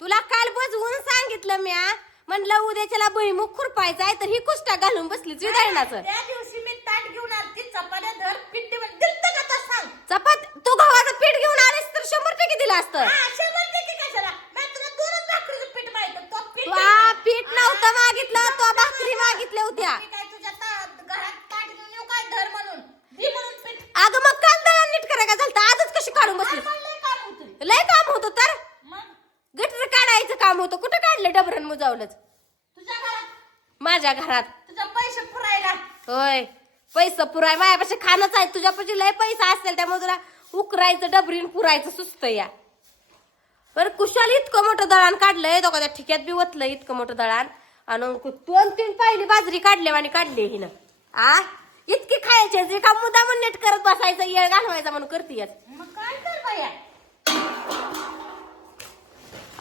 तुला काल बजवून सांगितलं म्या. म्हणलं उद्याच्याला भुईमुख खुरपायचा आहे तर ही कुष्टा घालून बसली विधारणाचं त्या दिवशी मी ताट घेऊन आलती चपात्या धर पिट्टी मध्ये दिलतं का तर सांग. चपात? तू गव्हाचं पीठ घेऊन आलेस तर शंभर टक्के दिलं असतं. हा, शंभर टक्के कशाला? मी तुला दोनच भाकरीचं पीठ माहीत तो पीठ तू आ, पीठ नव्हतं मागितलं तो भाकरी मागितल्या होत्या. मी काय तुझ्या ता- घरात ताट घेऊन येऊ काय धर म्हणून. दे म्हणून पीठ. अगं मग काल दळण नीट करायला झालं आजच कशी काढून बसली काम होतं. लय काम होतं तर? गटर काढायचं काम होतं. कुठं काढलं डबरन मुजावलंच? तुझ्या घरात? माझ्या घरात. तुझा पैसे पुरायला? होय. पैसा पुराय माझ्यापाशी खाणंच आहे. तुझ्यापाशी लय पैसा असेल त्यामुळे तुला उकरायचं डबरीन पुरायचं सुस्त या. बरं कुशाल इतकं मोठं दळण काढलंय. तो त्या ठिक्यात बी ओतलं इतकं मोठं दळण. आणि दोन तीन पाहिली बाजरी काढली आणि काढली हिनं. आ? इतकी खायची का मुद्दा म्हणून नीट करत बसायचं येळ घालवायचा म्हणून करतीयच मग काय कर बाया?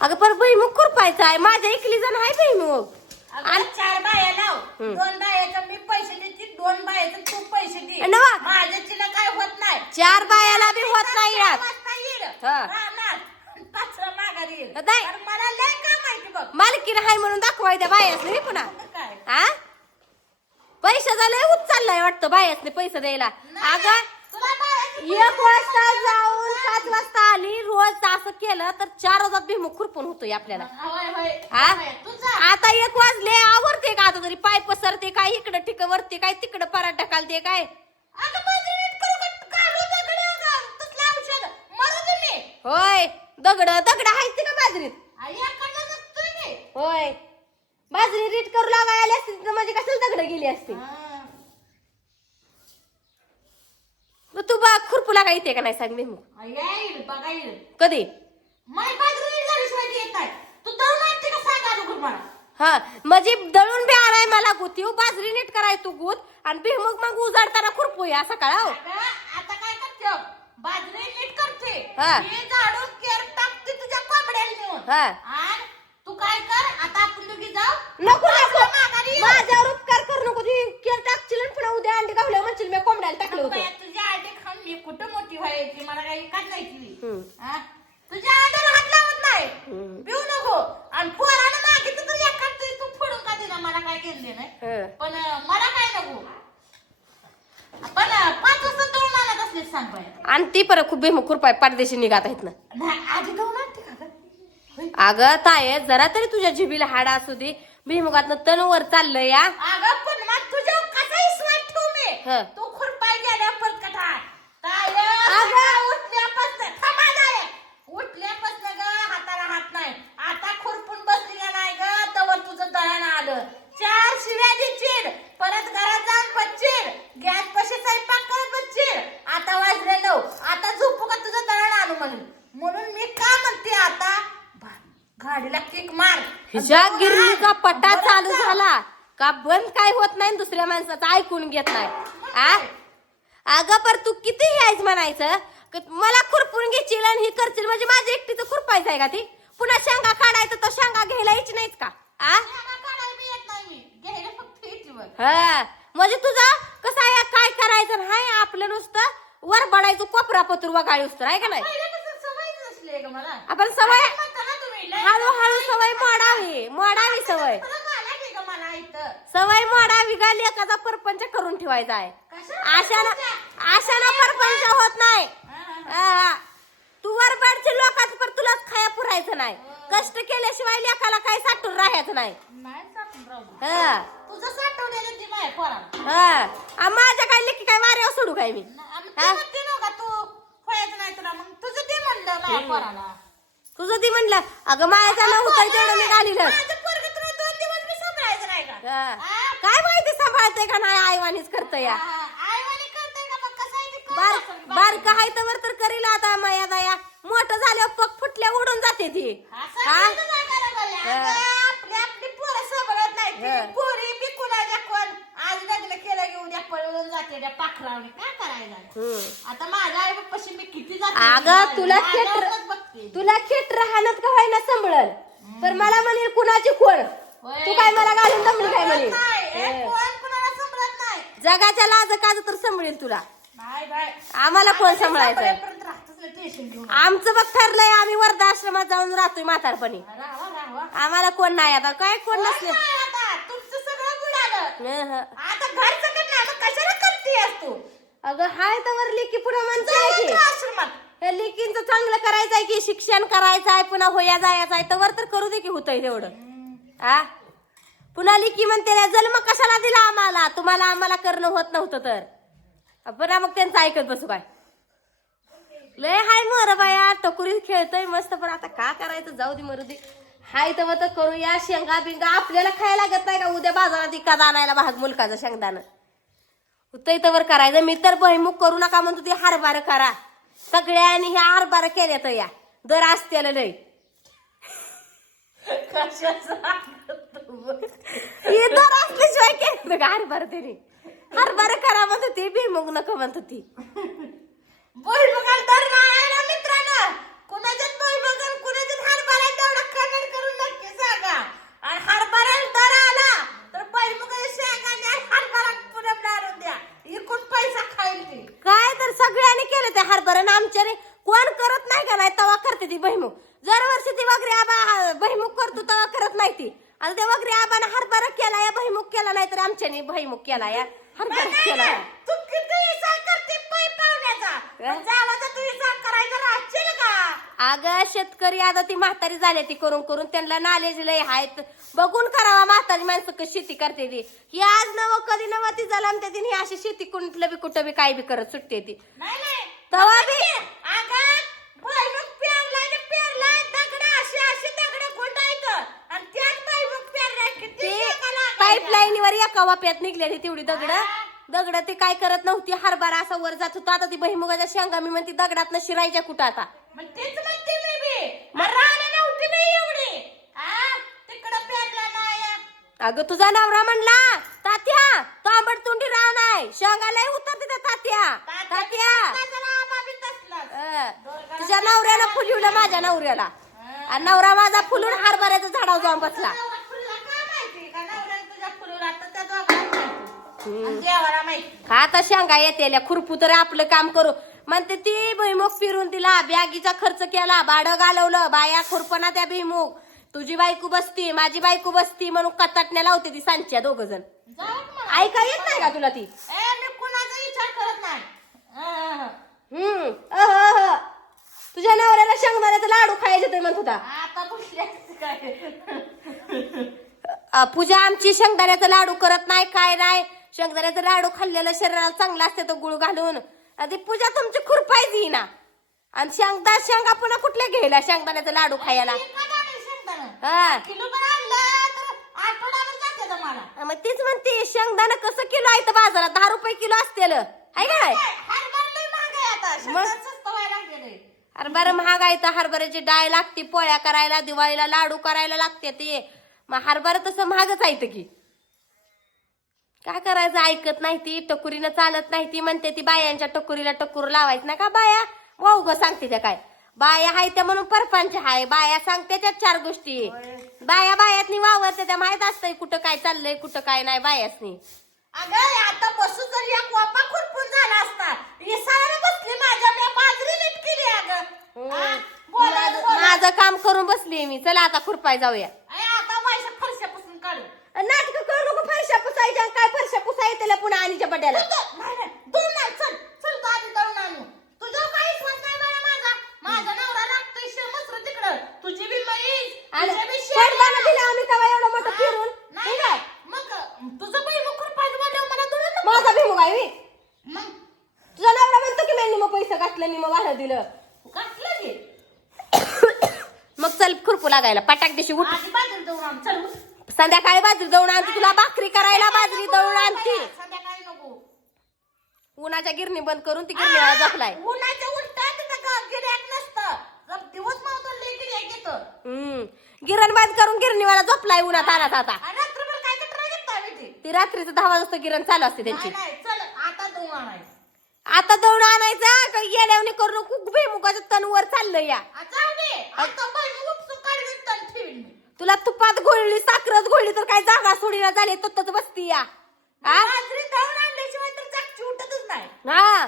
अगं पर भुईमुख खुरपायचा आहे माझ्या इकली जण आहे भुईमुख अगं, चार बाया लाव हम्म. दोन बायाचं मी पैसे देते दोन बायाचं तू पैसे दे नवा. माझ्याची काय होत नाही चार बायाला बी होत नाही यात वाजता येईल. हा. पाचरा माघारी येईल. नाही. कारण मला लय काम माहिती बघ मालकीन हाय म्हणून दाखवाय त्या बायासने मी पुन्हा काय आ पैसा झालाय उचललाय वाटतं बायासने पैसे द्यायला अगं तुला एक वाजता जाऊन पाच वाजता आली रोज असं केलं तर चार वाजता भीमुख खुरपून होतोय आपल्याला. हा आता एक वाजले आवरते का आता तरी? पाय पसरते काय इकडं ठिक वरते काय तिकडं पराठ ढकलते काय. होय. दगड दगड आहेत का बाजरीत. होय. बाजरी रीट करू लागाय आली असती म्हणजे कशाला दगड गेली असती हा. मग तू खुरपू लागा येते का नाही सांग आई, येईल, बघा येईल. कधी माई बाजरी नीट झाल्याशिवाय ती येत नाही. तू दळून आणते का सांग अगोदर मला. हा म्हणजे दळून बी आलाय मला गुती बाजरी नीट कराय तू गुत आणि भीमुख मग उजाडताना खुरपूया सकाळ अगं, आता काय करते हो? बाजरी नीट करते हा. मी झाडून केर टाकते तुझ्या कोंबड्याला नेऊन हा. आणि तू काय कर आता आपण दोघी जाऊ नको. माझ्यावर उपकार करू नको ती केर टाकशील आणि पुन्हा उद्या अंडी गावल्या म्हणशील मी कोंबड्याला टाकलं होतं बाया, तुझ्या आधी खाऊन मी कुठं मोठी व्हायची मला काही काढायची हम्म. हा? तुझ्या आईला हात लावत नाही हम्म. पिऊ नको आणि पोरानं मागितलं तर एखाद तू फोडून का दिला मला काय केलं नाही हं. पण अं, मला काय नको पण अं, पाच वाजता दळून आणत असले सांग बाया आणि ती परत खूप भीमुख खुरपाय पारदेशी निघात आहेत ना नाही आधी दळून आणते का गं? होय. अगं ताये जरा तरी तुझ्या जिबीला हाड असू दे भीमुखातनं तण वर चाललं या अगं पण मग तुझ्या कसा विश्वास ठेवू मी हं. तू खुरपाय गेल्या परकटा काय अगं. उठल्यापासून थांबा जाय उठल्यापासून ग हाताला हात नाही आता खुरपून बसली का नाही ग तवर तुझं दळण आलं चार शिव्या चिड परत घरात जाऊन पच्चीर गॅस पशी स्वयंपाक करत पच्चीर आता वाजले नऊ आता झोपू का तुझं दळण आणू म्हणून म्हणून मी का म्हणते आता भा- गाडीला किक मार हिच्या गिरणीचा पट्टा बरं चालू? झाला का बंद काय होत नाही दुसऱ्या माणसाचं ऐकून घेत नाही? आ? अगं पर तू किती यायच म्हणायचं? मला खुरपून घेशील आणि हे करशील म्हणजे माझ्या एकटीचं खुरपायचं आहे का ती? पुन्हा शेंगा काढायचं तर शेंगा घ्यायला यायची नाहीत का? आ? येत येते. हा. म्हणजे तुझं कसं आहे काय करायचं नाही आपलं नुसतं? वर बडायचं कोपरा पत्र वगाळी उस्तर आहे का नाही. आपण सवय हळूहळू सवय मोडावी मोडावी सवय तुला मला की ग मला इथं. सवय मोडावी गाली एखादा परपंच करून ठेवायचा आहे आशानं परपंच? आशानं परपंच होत नाही हा, हा. हा. तू वरबाडचे लोकांचं पर तुलाच खाया पुरायचं नाही कष्ट केल्याशिवाय लेखाला काही साठून राहायचं नाही. हा माझ्या पोराला. हा आ, माझ्या काय लेखी काय वाऱ्यावर सोडू काय मी हा? तू का नाही तुला मग तुझं ते म्हणलं. तुझं ती म्हणलं अगं माझ्या नव्हतं तेवढं मी घालील. माझं पोरगं तुला दोन दिवस मी सांभाळायचं नाही का? हा? काय माहिती सांभाळते का नाही आईवानीच करतं या. आईवानी करतंय का मग? कसं आहे तर तर करील आता माया दया. मोठं झाल्यावर पग फुटल्या उडून जाते ती. अगं, आई तुला पण मला म्हणेल कुणाची खोड. तू काय मला घालून दमली काय नाही? जगाच्या लाज काज तर सांभाळेल तुला. आम्हाला कोण घेऊन आमचं बघ ठरलंय आम्ही वर्धा आश्रमात जाऊन राहतोय म्हातारपणी. आम्हाला कोण नाही आता? काय कोण नसले? अगं हाय तर पुढे जाऊ की. तू आश्रमात हे लेकींचं चांगलं करायचंय की शिक्षण करायचं आहे पुन्हा होया जायचंय तर वर तर करू दे की होतंय तेवढं. आ? पुन्हा लिकी म्हणते जन्म कशाला दिला आम्हाला? तुम्हाला आम्हाला करणं होत नव्हतं तर. पुन्हा मग त्यांचं ऐकत बसू काय लय हाय मर बाया टकुरी खेळतोय मस्त पण आता का करायचं? जाऊ दे मरू दे. हाय तर मग तर करूया शेंगा बिंगा आपल्याला खायला लागत नाही का उद्या बाजारात इकादा आणायला भाग मुलकाचं शेंगदाणं. होतंय तर करायचं मी तर बहिमुख करू नका म्हणतो ते हारबार करा. सगळ्यांनी हे हारबार केले तर या. दर असतेलं कशाचं? हे दर असल्याशिवाय केलं का त्याने? हारबार करा म्हणतो ते भुईमुग नको म्हणतो ती भुईमुगाला नाही मित्रांनो कुणाच्यात भुईमुगाला कुणाच्यात हरभरा तेवढा कमेंट करून नक्की सांगा आणि हरभऱ्याला दर आला तर भुईमुगाच्या शेंगाने आणि हरभरा पुढे आणून द्या इकून पैसा खाईल ती काय तर सगळ्यांनी केलं ते हारभर आणि आमच्याने कोण करत नाही का नाही तवा करते ती बहिमुख दरवर्षी ती वगैरे आबा बहिमुख करतो तवा करत नाही ती आणि ते वगैरे आबाने हरभरा केला या बहिमुख केला नाही तर आमच्याने बहिमुख केला या हरभरा केला. तू किती हिसाब करते पै पाहुण्याचा. पण जावा तर तू हिसाब करायचा राहशील का? अगं शेतकरी आता ती म्हातारी झाली ती करून करून. त्यांना नालेज लय आहेत बघून करावा म्हातारी माणसं कशी शेती करते ती. ही आज नव कधी नव ती झाला ती ही अशी शेती कुठलं बी कुठं बी काय बी करत सुटते ती. नाही नाही. तवा बी अगं भुईमुग पेरलाय ना पेरलाय दगड अशी अशी दगड गुंडायचं आणि त्यात भुईमुग पेरलाय किती ते शेंगा लागायच्या. पाईपलाईन वर एका वाप्यात निघलेली तेवढी दगड. दगड ते काय करत नव्हती हरभरा असा वर जात होता. आता ती बहिमुगाच्या शेंगा मी म्हणते दगडात शिरायच्या कुठं आता? मग तेच म्हणते मी बी. राहणे नव्हती मी एवढी. हा तिकडं पेरला नाही. अगं तुझा नवरा म्हणला तात्या तांबड तुंडी राव नाही. शेंगा लय उतरते त्या तात्या. तात्या अं, तुझ्या नवऱ्यानं फुलवलं माझ्या नवऱ्याला. आणि नवरा माझा फुलून हरभऱ्याचं झाडावर जाऊन बसला देवाला माहिती का आता शेंगा येतेल्या? खुरपू तर आपलं काम करू. म्हणते ती भुईमुग फिरून दिला बॅगीचा खर्च केला. भाडं घालवलं. बाया खुरपणा त्या भुईमुग. तुझी बायको बसती माझी बायको बसती म्हणून कटाटण्या लावते ती सांच्या दोघ जण. ऐका येत नाही का तुला ती? ए, मी कुणाचा विचार करत नाही. अं, हम्म. तुझ्या नवऱ्याला शेंगदाण्याचा लाडू खायचे ते म्हणत होता. पूजा आमची शेंगदाण्याचा लाडू करत नाही काय नाही. शेंगदाण्याचा लाडू खाल्लेलं शरीराला चांगलं असते तो गुळ घालून. आणि ती पूजा तुमची खुरपायची ना आणि शेंगदा शेंगा पुन्हा कुठल्या घ्यायला शेंगदाण्याचा लाडू खायला. हा. मग तीच म्हणते शेंगदाणा कसं किलो आहे? बाजारात दहा रुपये किलो असतेल. आहे काय, हरभरा महाग आहे तर हरभऱ्याची डाळ लागते पोळ्या करायला दिवाळीला लाडू करायला लागते ते. मग हरभरा तसं महागच आहे की. काय करायचं? ऐकत नाही ती टकुरीनं चालत नाही ती म्हणते ती बायांच्या टकुरीला टकुर लावायचं नाही का बाया? वाऊ ग सांगते त्या काय. बाया हाय त्या म्हणून परपांच हाय. बाया सांगते त्या चार गोष्टी. बाया बायातनी वावरते त्या. माहीत असतंय कुठं काय चाललंय कुठं काय नाही बायासनी. अगं आता बसून जर एक वापा खुरपून झाला असता बसली माझ्या मी बाजरी नीट केली अगं हा? बोलायला माझं बोलायला. माझं काम करून बसली मी. चला आता खुरपाय जाऊया. आता माझ्या फरशापासून काढू. नाटक करू नको फरशा पुसायच्या काय फरशा पुसाय त्याला पुन्हा आणीच्या बड्याला तुझं बी तुझे बी दिलं आम्ही तेव्हा एवढं मोठं? फिरून. नाही. मग तुझं म्हणल्यावर मला. माझा आहे मी मग? तुझा नवरा म्हणतो की मी मग पैसे घातलं मग दिलं. घातलं की? मग चल खुरपू लागायला. पटाक दिवशी उठ. चल. संध्याकाळी बाजरी दळून आणते तुला भाकरी करायला बाजरी दळून आणते संध्याकाळी नको. उन्हाच्या गिरणी बंद करून ती गिरणीला जपलाय उन्हाच्या उलट्या तिथं का गिऱ्हाईक नसतं. जर दिवस मावतो लई गिऱ्हाईक येतं. हम्म. गिरण बंद करून गिरणीवाला झोपलाय उन्हात आणत आता. आणि रात्रभर काय ती. ती रात्रीचं दहा वाजता गिरण चालू असते त्यांची. नाही नाही चल आता दळून आणायचं. आता दळून आणायचं का येण्यावणी करून खूप भुईमुगाचं तण वर चाललं या. आ, जाऊ दे. आता बाई उपसून काढून तण ठेवीन मी तुला तुपात घोळली साखरच घोळली तर काय जागा सोडीला झाली तत्तच बसती या. हा आणल्याशिवाय तर जागची उठतच नाही. हा.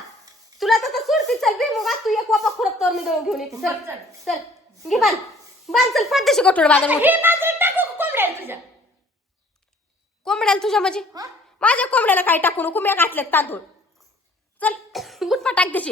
तुला तर सुरती चल बे मग तू एक वापा खुरप तर मी दळून घेऊन येते. चल चल. चल. घे बांध बांध चल पडदेशी गोठोड बांध ही बाजरी टाकू का कोंबड्याला तुझ्या? कोंबड्याला तुझ्या म्हणजे? हं? माझ्या कोंबड्याला काय टाकू नको मी घातल्यात तांदूळ. चल गुटपा टाक देशी